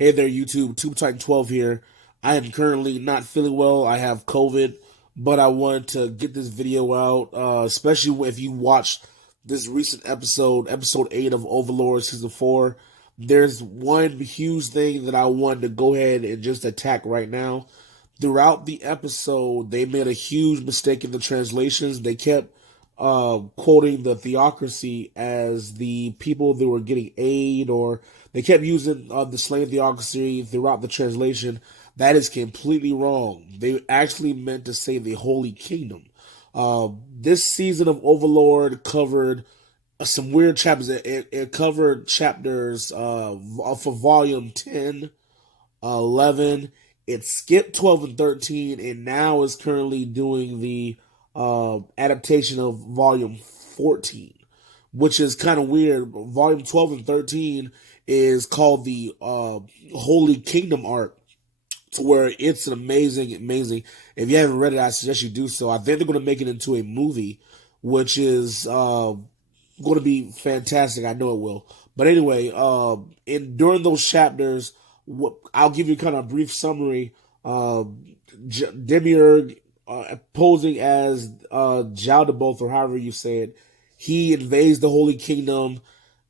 Hey there, YouTube. Tube Titan 12 here. I am currently not feeling well. I have COVID, but I wanted to get this video out, especially if you watched this recent episode 8 of Overlord Season 4. There's one huge thing that I wanted to go ahead and just attack right now. Throughout the episode, they made a huge mistake in the translations. They kept quoting the theocracy as the people that were getting aid, or they kept using the slain theocracy throughout the translation. That is completely wrong. They actually meant to say the Holy Kingdom. This season of Overlord covered some weird chapters. It covered chapters for volume 10, 11. It skipped 12 and 13, and now is currently doing the adaptation of volume 14, which is kind of weird. Volume 12 and 13 is called the Holy Kingdom arc, to where it's an amazing. If you haven't read it, I suggest you do so. I think they're going to make it into a movie, which is going to be fantastic. I know it will. But anyway, during those chapters, I'll give you kind of a brief summary. Demiurge, posing as Jaldabaoth, or however you say it, he invades the Holy Kingdom,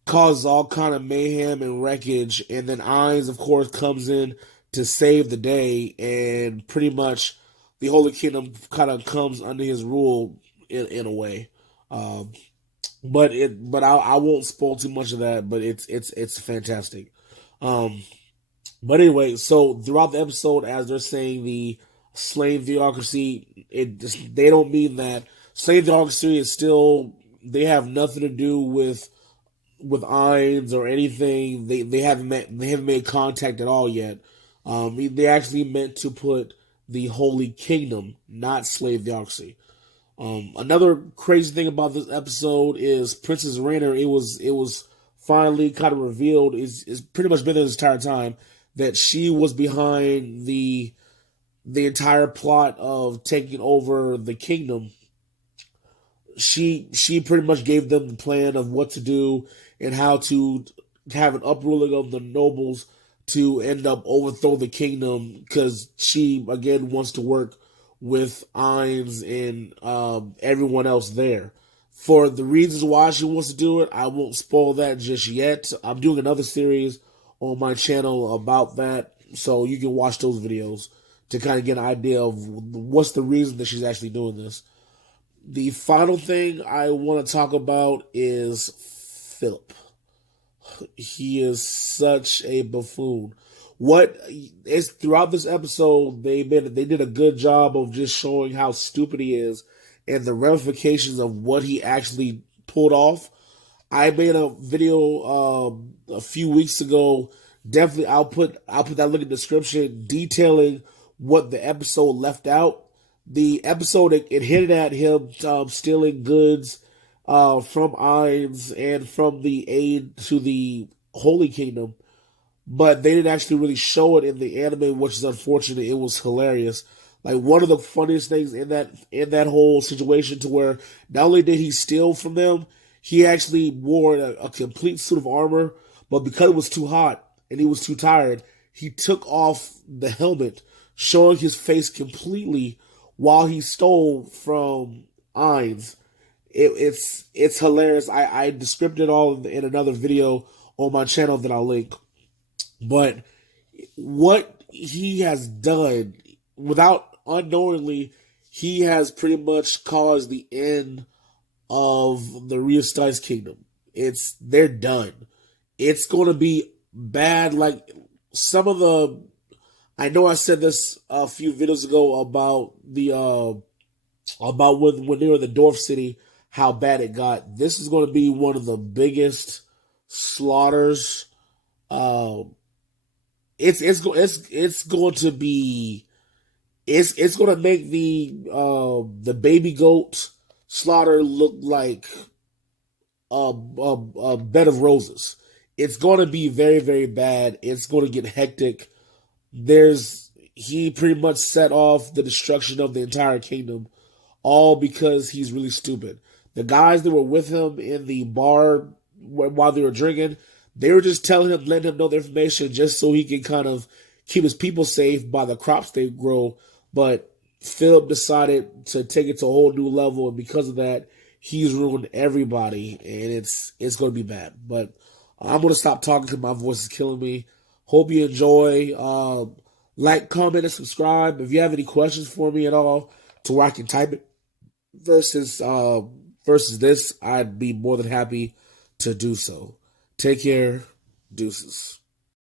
causes all kind of mayhem and wreckage, and then Ainz, of course, comes in to save the day, and pretty much the Holy Kingdom kind of comes under his rule in a way. But I won't spoil too much of that. But it's fantastic. But anyway, so throughout the episode, as they're saying the slain theocracy, they don't mean that. Slain theocracy is still, they have nothing to do with Ainz or anything. They haven't made contact at all yet. They actually meant to put the Holy Kingdom, not slave theocracy. Another crazy thing about this episode is Princess Rainer. It was finally kind of revealed. It's pretty much been there this entire time that she was behind the entire plot of taking over the kingdom. She pretty much gave them the plan of what to do and how to have an upruling of the nobles to end up overthrow the kingdom, because she again wants to work with Ainz and everyone else there. For the reasons why she wants to do it, I won't spoil that just yet. I'm doing another series on my channel about that, so you can watch those videos to kind of get an idea of what's the reason that she's actually doing this. The final thing I want to talk about is Philip. He is such a buffoon. What is throughout this episode, they did a good job of just showing how stupid he is and the ramifications of what he actually pulled off. I made a video a few weeks ago. Definitely, I'll put that link in the description, detailing what the episode left out. The episode, it hinted at him stealing goods from Ainz and from the aid to the Holy Kingdom, but they didn't actually really show it in the anime, which is unfortunate. It was hilarious. Like, one of the funniest things in that whole situation, to where not only did he steal from them, he actually wore a complete suit of armor, but because it was too hot and he was too tired, he took off the helmet, showing his face completely while he stole from Ainz. It's hilarious. I described it all in another video on my channel that I'll link. But what he has done, without unknowingly, he has pretty much caused the end of the Real Kingdom. They're done. It's going to be bad. Like, some of the, I know I said this a few videos ago about the about when they were in the Dwarf City, how bad it got. This is going to be one of the biggest slaughters. It's going to be, it's going to make the baby goat slaughter look like a bed of roses. It's going to be very bad. It's going to get hectic. He pretty much set off the destruction of the entire kingdom, all because he's really stupid. The guys that were with him in the bar while they were drinking, They were just telling him, letting him know the information just so he can kind of keep his people safe by the crops they grow. But Philip decided to take it to a whole new level, and because of that, he's ruined everybody, and it's going to be bad. But I'm going to stop talking because my voice is killing me. Hope you enjoy. Like, comment, and subscribe. If you have any questions for me at all, to where I can type it versus this, I'd be more than happy to do so. Take care. Deuces.